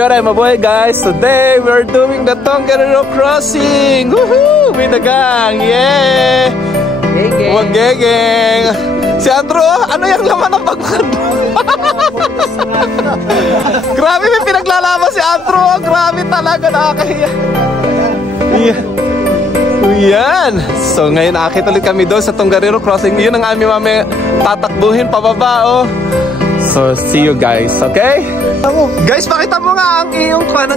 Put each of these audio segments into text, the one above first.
Kia ora, mabuhay guys. Today we're doing the Tongariro crossing. Woohoo! With the gang. Yeah! Wag gegeng. Si Andrew, ano yung laman ng pagman? Grabe, may pinaglalaban si Andrew. Grabe talaga, nakakahiya. Yeah. Yan. So ngayon nakakita ulit kami doon sa Tongariro crossing. Yun ang aming mami tatakbuhin pababa, oh. So see you guys, okay? Guys, pakita mo nga ang iyong pakita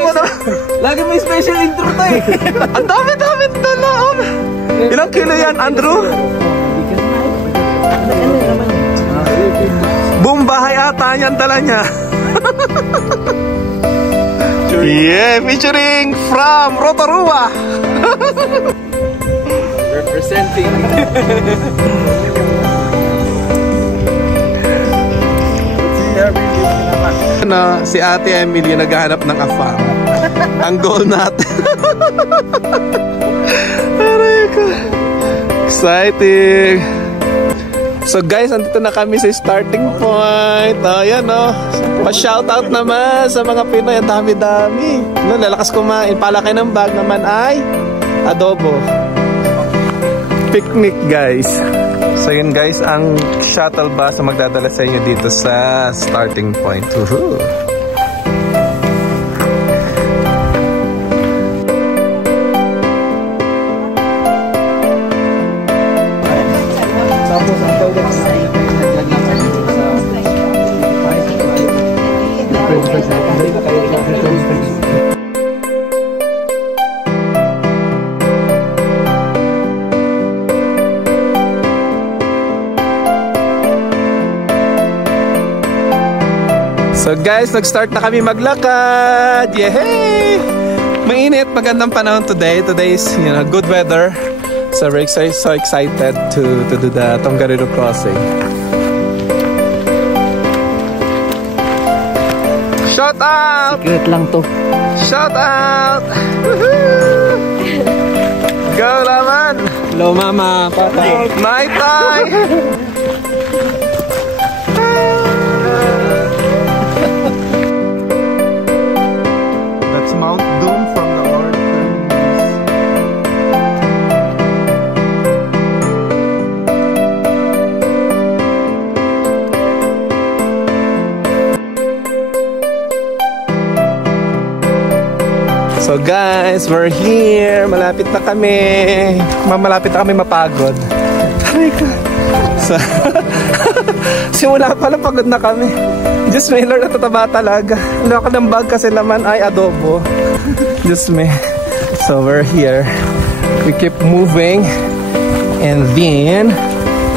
mo na. Lagi may special intro to eh. Ang dami-dami talon. Ilang kilo yan, Andrew? Buong bahay ata niyan dala niya. Yeah, featuring from Rotorua. Representing. Si Ate Emily naghahanap ng afam. Ang goal natin. Aray ko. Exciting. So guys, andito na kami sa starting point. Ayan o. Pa-shoutout naman sa mga Pinoy. Ang dami-dami. Lalakas kumain. Palakay ng bag naman ay adobo. Picnic guys. So yun guys, ang shuttle bus na magdadala sa inyo dito sa starting point. Woohoo! So guys, nag-start na kami maglakad. Yay! Mainit, magandang panahon today. Today is, you know, good weather. So we're so excited to do the Tongariro crossing. Shout out! Secret lang to. Shout out! Go Laman! Hello mama, papa. Night time! Mount Doom from the Lord of the Rings. So guys, we're here. Malapit na kami. Malapit na kami mapagod. So, simula pa lang pagod na kami. Just me, Lord, natataba talaga. Laka ng bag kasi naman ay adobo. Just me. So we're here. We keep moving. And then,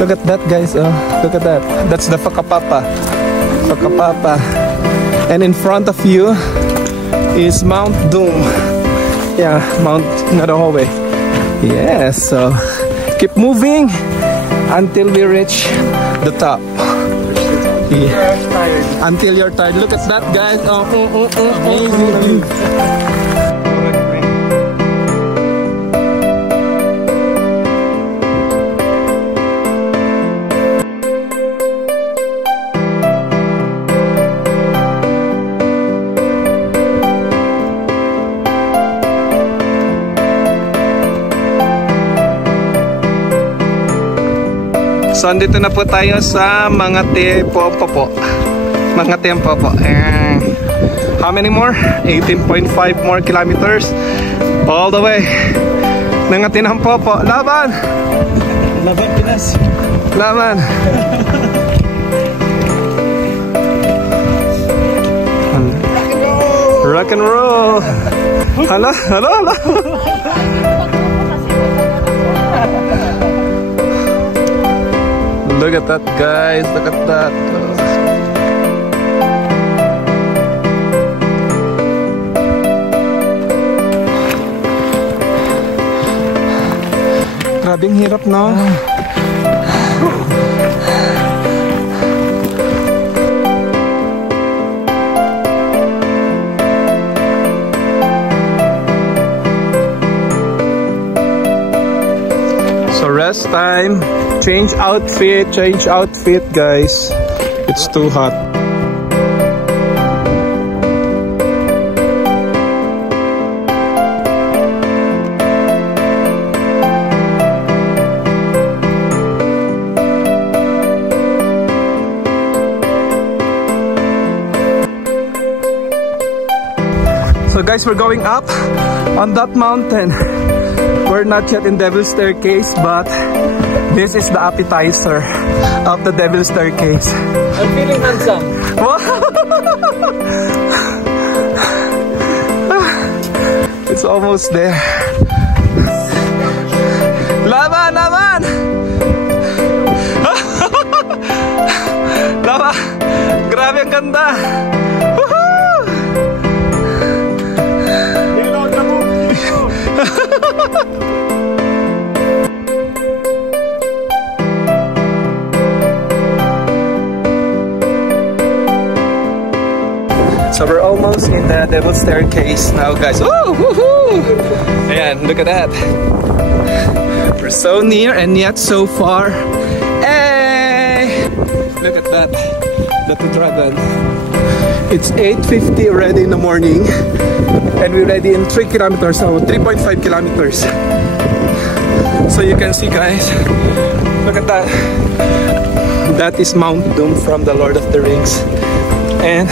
look at that guys. Oh, look at that. That's the Whakapapa. Whakapapa. And in front of you is Mount Doom. Yeah, Mount Ngarahowe. Yes, so keep moving until we reach the top. Yeah. Until you're tired. Look at that, guys. Amazing view. So, andito na po tayo sa Mangate Popo. Mangate Popo. How many more? 18.5 more kilometers. All the way. Mangate Popo. Laban! Laban Pinas. Laban! Rock and roll! Hala, hala, hala! Look at that, guys. Look at that. Grabing hirap, no? So rest time. Change outfit, guys. It's too hot. guys, we're going up on that mountain. We're not yet in Devil's Staircase, but this is the appetizer of the Devil's Staircase. I'm feeling handsome. It's almost there. Laban! Laban! Laban! Grabe ang ganda! Woohoo! So we're almost in the Devil's Staircase now, guys. Oh, woohoo! Ayan, look at that. We're so near and yet so far. Hey! Look at that. The two dragon. It's 8:50 already in the morning. And we're already in 3 kilometers, so 3.5 kilometers. So you can see, guys. Look at that. That is Mount Doom from the Lord of the Rings. And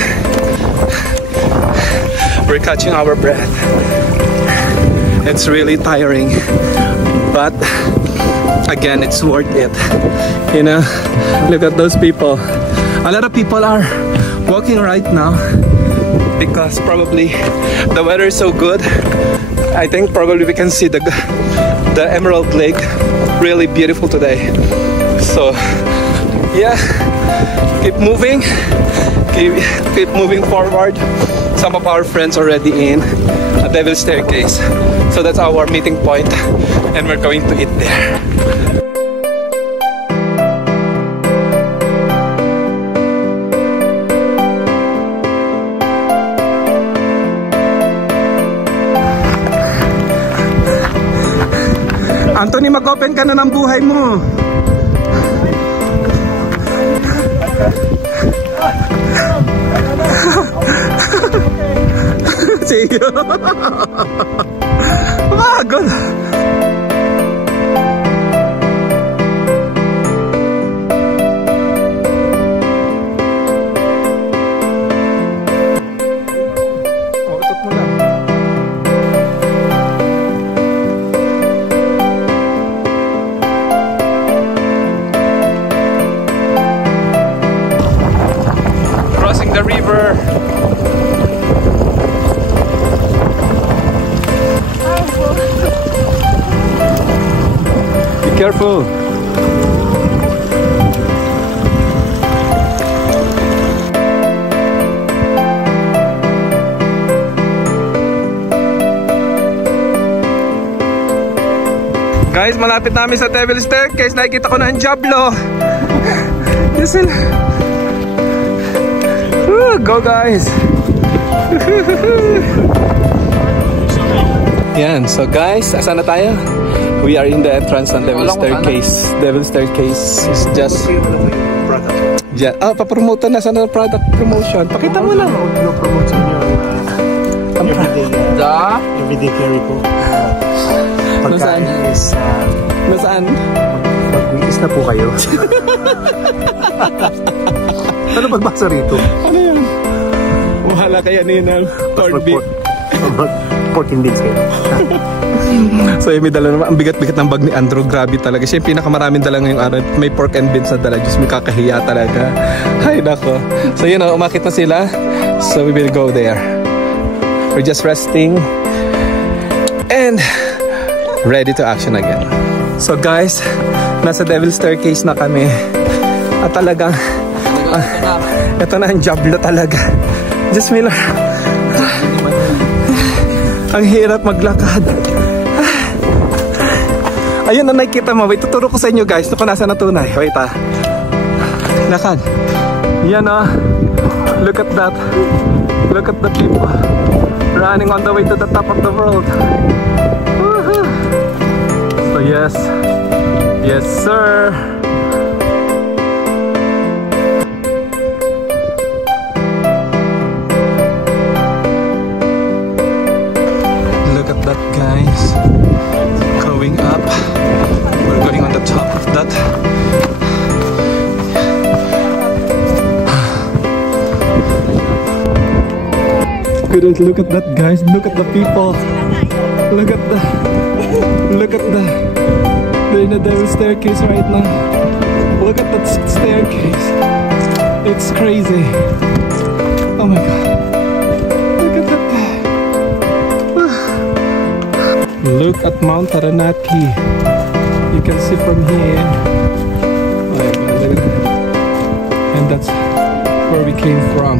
we're catching our breath. It's really tiring, but again, it's worth it. You know, look at those people. A lot of people are walking right now because probably the weather is so good. I think probably we can see the Emerald Lake really beautiful today. So yeah, keep moving, keep moving forward. Some of our friends already in a Devil's Staircase, so that's our meeting point, and we're going to eat there. Anthony, mag-open ka na ng buhay mo. See you. Pagod. Crossing the river. Be careful. Guys, malapit namin sa Devil's Staircase. Nakikita ko na ang Diablo. Yes, sila. Go, guys. Yan, so guys, asan na tayo? We are in the entrance ng Devil's Staircase. Devil's Staircase is just... Yeah. Ah, papromote na. Sana product promotion. Pakita mo lang. Promote sa inyo everyday carry ko. Pagkain is... Nasaan? Mag-wikis na po kayo. Ano pagbasa rito? Ano yun? Wahala kaya ninang corned beef. Pork and beans kayo. So may dala naman, ang bigat-bigat ng bag ni Andrew. Grabe talaga. Siya yung pinakamaraming dala ngayong araw. May pork and beans na dala. Diyos, may kakahiya talaga. Ay, nako. So yun, umakit na sila. So we will go there. We're just resting. And ready to action again. So guys, nasa Devil's Staircase na kami. At talagang ito na ang Diablo talaga. Just Miller. Ang hirap maglakad. Ayun na nakikita mo. Wait, tuturo ko sa inyo guys. Kung nasa na tunay. Wait lakad. Yan Look at that. Look at the people running on the way to the top of the world. So yes. Yes sir. Guys, going up. We're going on the top of that. Look at that, guys. Look at the people. Look at the they're in the devil's staircase right now. Look at that staircase. It's crazy. Oh my god. Look at that. Look at Mount Taranaki. You can see from here. Oh my god, look at that. And that's where we came from.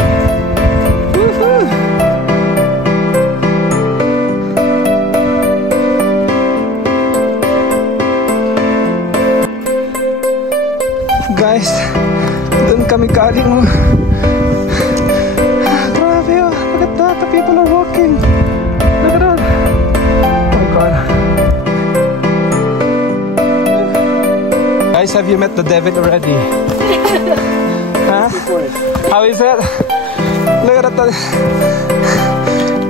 Guys, doon kami galing. Grabe, oh. Look at that, the people are walking. Look at that. Oh my god. Guys, have you met the devil already? Huh? How is it? Look at that.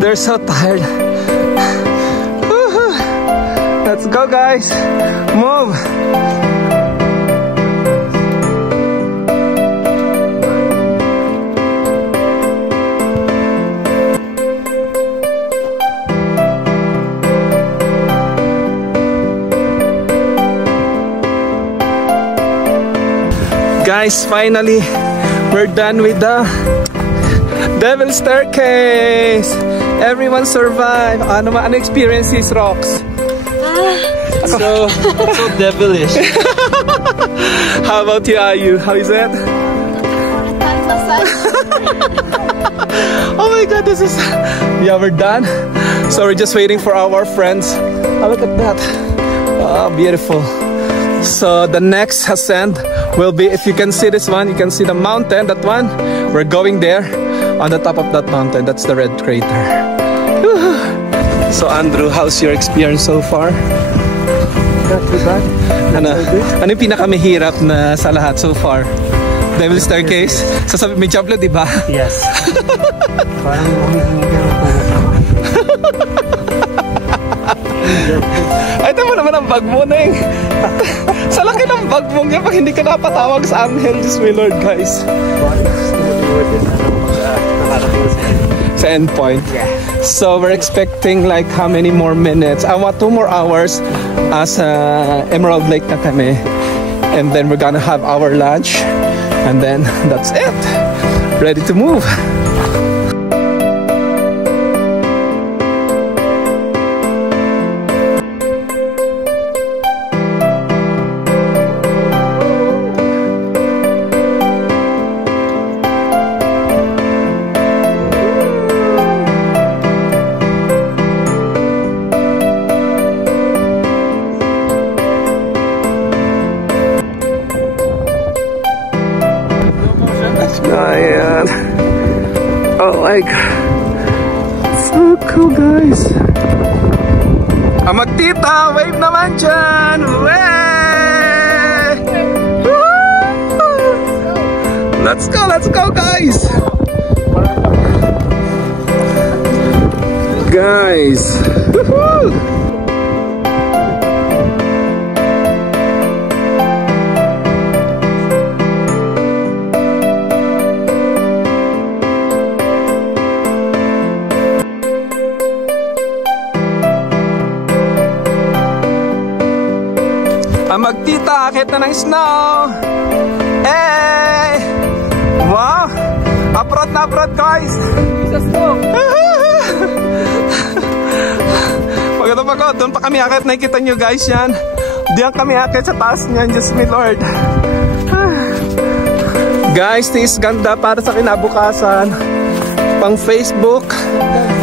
They're so tired. Let's go, guys. Move. Guys, finally, we're done with the Devil's Staircase. Everyone survived. Ano experiences, Rox? So devilish. How about you, Ayu? How is it? Oh my god, this is... Yeah, we're done. So we're just waiting for our friends. Oh, look at that. Oh, beautiful. So the next ascent will be, if you can see this one, you can see the mountain, that one. We're going there on the top of that mountain. That's the red crater. So Andrew, how's your experience so far? Not too bad. Ano yung pinakamahirap na sa lahat so far? Devil's Staircase? Sasabi, may jump di ba? Yes. Parang humihingi ka ng pumusama. Ay, ito mo naman ang bag mo, Neng. Sa laki ng bag mo nga, pag hindi ka napatawag sa Angel, just my Lord, guys. Sa end point. Yeah. So we're expecting like how many more minutes? I want 2 more hours as Emerald Lake na kami. And then we're gonna have our lunch. And then that's it. Ready to move. Ayan. Oh my god. So cool, guys. Magtita, wave naman dyan. Let's go, guys. Guys. Magtita, akit na ng snow. Hey! Wow! Uprod na uprod, guys! Sa snow! Pagkatapagod, doon pa kami akit. Nakikita nyo, guys, yan. Diyan kami akit sa taas niyan. Just me, Lord. Guys, this ganda para sa kinabukasan. Pang Facebook,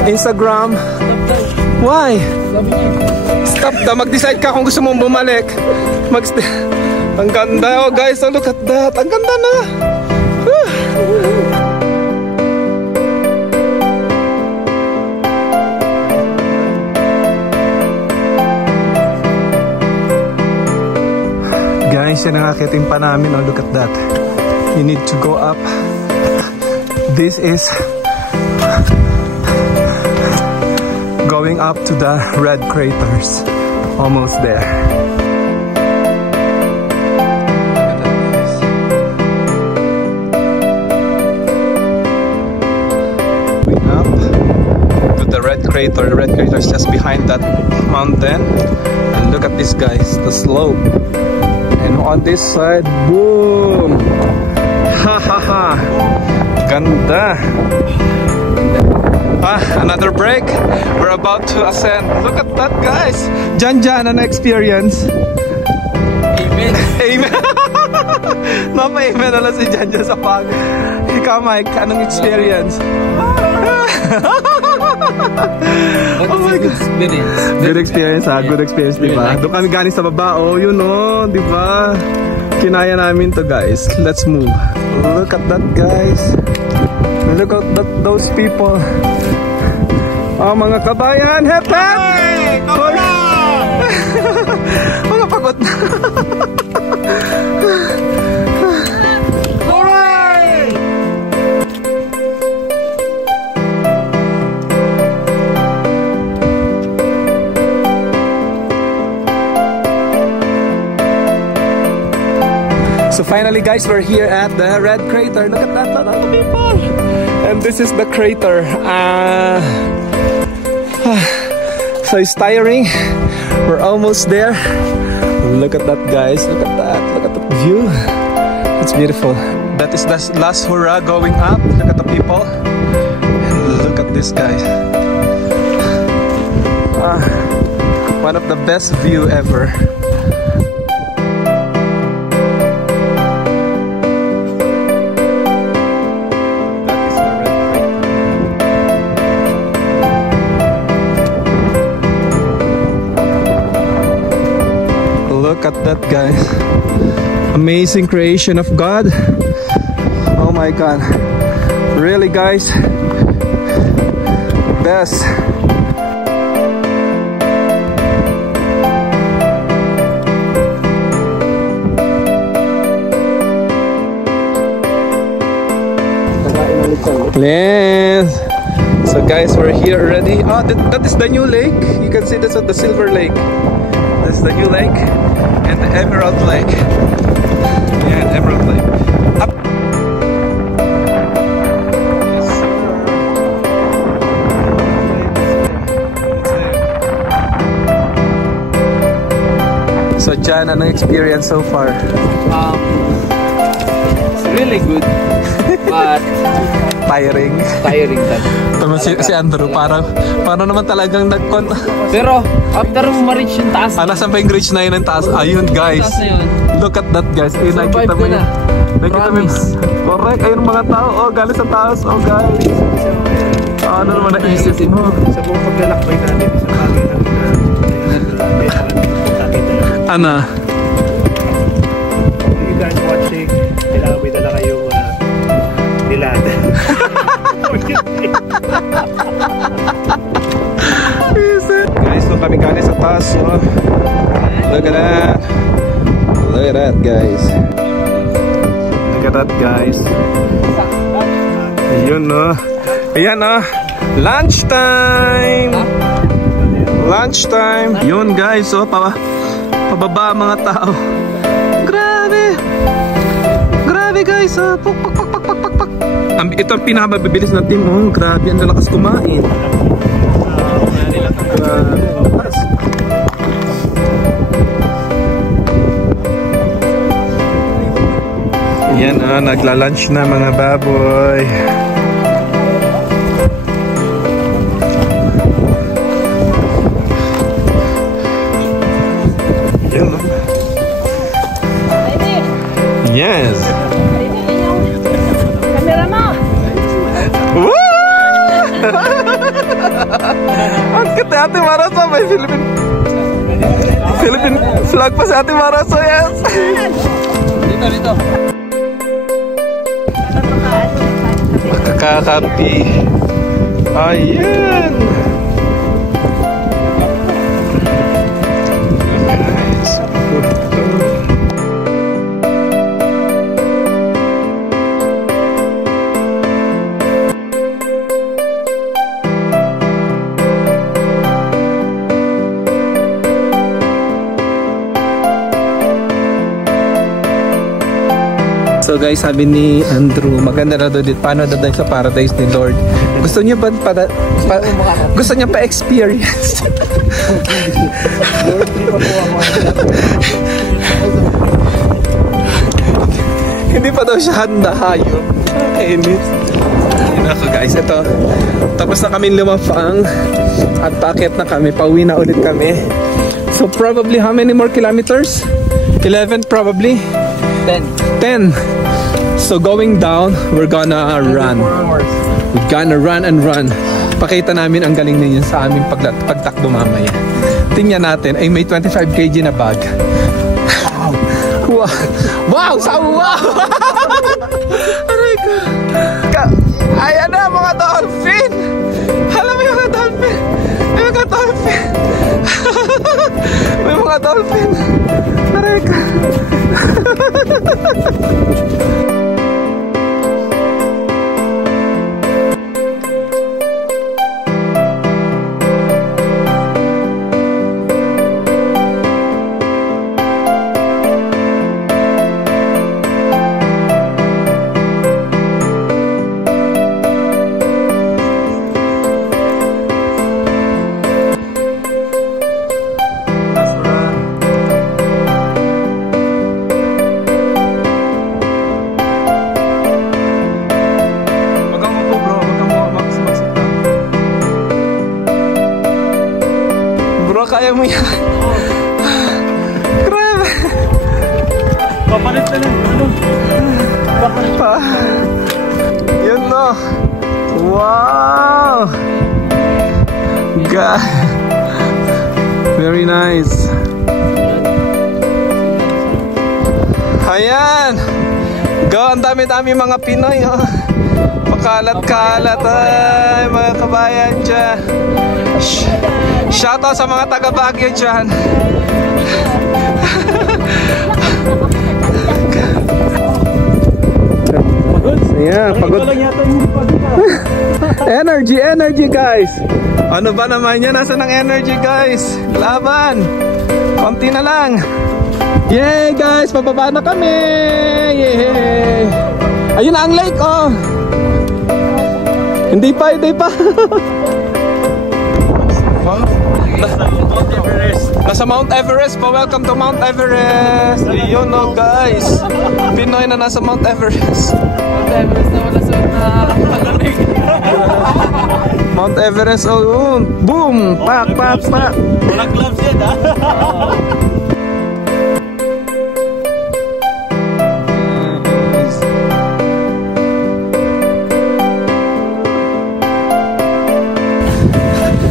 Instagram. Why? Stop na, mag-decide ka kung gusto mong bumalik. Ang ganda, oh guys, oh, look at that. Ang ganda na. Guys, yan ang akiting pa namin, oh, look at that. You need to go up. This is going up to the red craters. Almost there. Going up. crater. The red crater is just behind that mountain. And look at this, guys, the slope. And on this side, boom! Ha ha ha! Ganda! Another break. We're about to ascend. Look at that, guys! Jan, an experience. Amen. Amen! Napa-amen na lang si Jan sa pag. Ikaw, Mike, anong experience? Oh my God. Good experience, ha? Good experience, di ba? Doon kami galing sa baba, oh, yun, oh, di ba? Kinaya namin to, guys. Let's move. Look at that, guys. Look at those people. Oh, mga kabayan, hep hep! Hey, mga pagod na. So finally, guys, we're here at the red crater. Look at that, lot of people. And this is the crater. So it's tiring. We're almost there. Look at that, guys. Look at that. Look at the view. It's beautiful. That is the last hurrah going up. Look at the people. And look at this, guys. One of the best view ever. Look at that, guys. Amazing creation of God. Oh my God. Really, guys. Best. Yes. So guys, we're here already. Oh, that is the new lake. You can see this at the Silver Lake. This is the new lake and the Emerald Lake. Yeah, Emerald Lake. Up. So Jan, anong experience so far? It's really good, but Tiring. tiring that. Tama si Andrew, parang naman talagang nagkon. Pero after mo ma-reach yung taas, Nasaan pa yung reach na yun ang taas? Ayun, guys. taas na yun. Look at that, guys. Survive Nakikita mo ka na. yun. Nakikita mo yun. Correct. Ayun mga tao. Oh, galing sa taas. Oh, guys. Ano naman naisip mo? Sa buong paglalakbay natin, sa bagay natin Ana? you guys watching, kailangan may dala kayong nilad. Guys, so kami galing sa taas. Oh. Look at that. Look at that, guys. Look at that, guys. Ayun, no. Ayan, no. Lunchtime! Lunchtime! Yun, guys. Oh, pababa mga tao. Grabe! Grabe, guys. Oh. Puk, puk, puk, puk, puk, puk. Ito ang pinakamabibilis na team. Oh, grabe. Ang lalakas kumain. Yan, nagla-lunch na mga baboy. Yan, no? Yes. Kamera mo! Woo! Ang cute ni Ate Maraso. May Philippine flag pa si Ate Maraso. Yes. Dito. Makakakapi. Ayan. So guys, sabi ni Andrew, maganda na doon dito. Paano na doon sa paradise ni Lord? Gusto niya ba gusto niya pa experience? Hindi pa daw siya handa. Hayop. Kainis. Ayun ako guys, ito. Tapos na kami lumafang at paakyat na kami. Pauwi na ulit kami. So probably how many more kilometers? 11 probably? 10. So going down, we're gonna run. We're gonna run and run. Pakita namin ang galing ninyo sa aming pagtakbo mamaya. Tingnan natin, ay may 25 kg na bag. Wow! Wow! Wow! Aray ko! Ayan na mga dolphin! Alam mo yung mga dolphin! May mga dolphin! May mga dolphin! Aray ko! Kaya mo yan. Grabe. Papalit na lang. Papalit pa. Yun no. Wow. God. Very nice. Ayan. Go, ang dami-dami mga Pinoy. Oh. Pakalat-kalat. Ay, mga kabayan dyan. Shoutout sa mga taga-Baguio dyan. Yeah, pagod. Energy guys. Ano ba naman yan? Nasaan ang energy guys? Laban. Konti na lang. Yay guys, pababa na kami. Yay. Ayun na ang lake oh. Hindi pa. Nasa Mount Everest pa. Welcome to Mount Everest. Yun no guys. Pinoy na nasa Mount Everest. Mount Everest na wala suot na palamig. Mount Everest. Oh, boom. Pak. Walang gloves yan ha.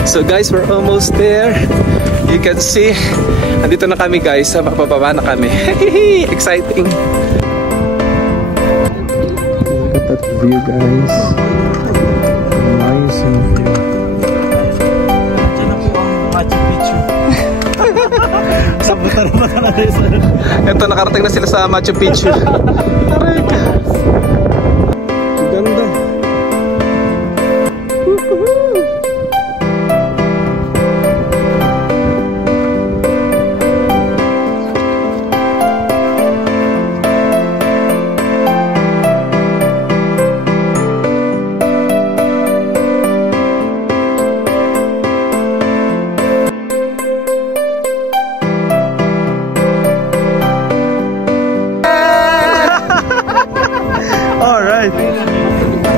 So guys, we're almost there. You can see, andito na kami guys, mapababa na kami. Exciting. Look at that view guys. Amazing view. Diyan na po ang Machu Picchu. Sabutan naman ka na rin. Ito, nakarating na sila sa Machu Picchu. Aray ka. Ganda.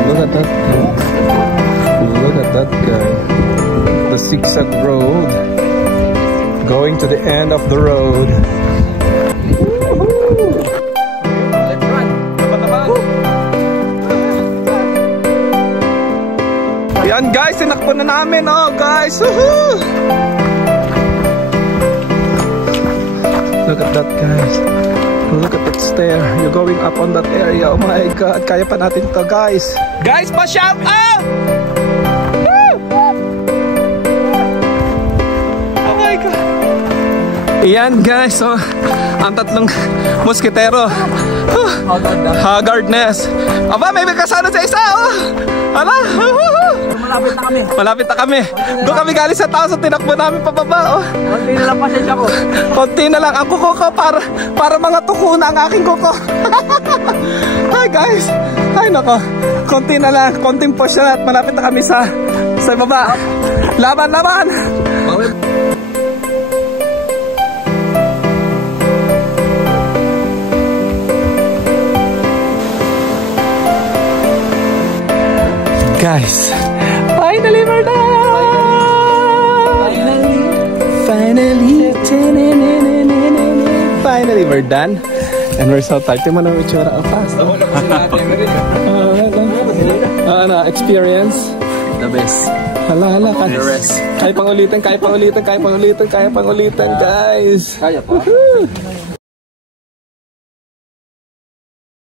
Look at that guy. The zigzag road. Going to the end of the road. Let's run. Yan guys, tinakbo na namin. Oh guys. Look at that guys. Look at that stair. You're going up on that area. Oh my God. Kaya pa natin to guys. Guys, pa-shout out! Oh my God. Iyan guys. So, ang tatlong musketero. Haggardness. Aba, may kasano sa isa. Oh. Hala. malapit na kami. Malapit na kami. Doon kami galing sa taas at tinakbo namin pababa. Oh. Konti na lang pasensya ko. Konti na lang. Ang kuko ko para mga tuko na ang aking kuko. Hi guys. Ay nako. Konti na lang. Konting push na at malapit na kami sa baba. Laban, laban. Guys, finally we're done! Finally we're done. And we're so tired. Tingnan mo na yung itsura. Fast. Experience? The best. Hala. The rest. Kaya pang ulitin, guys. Kaya pa.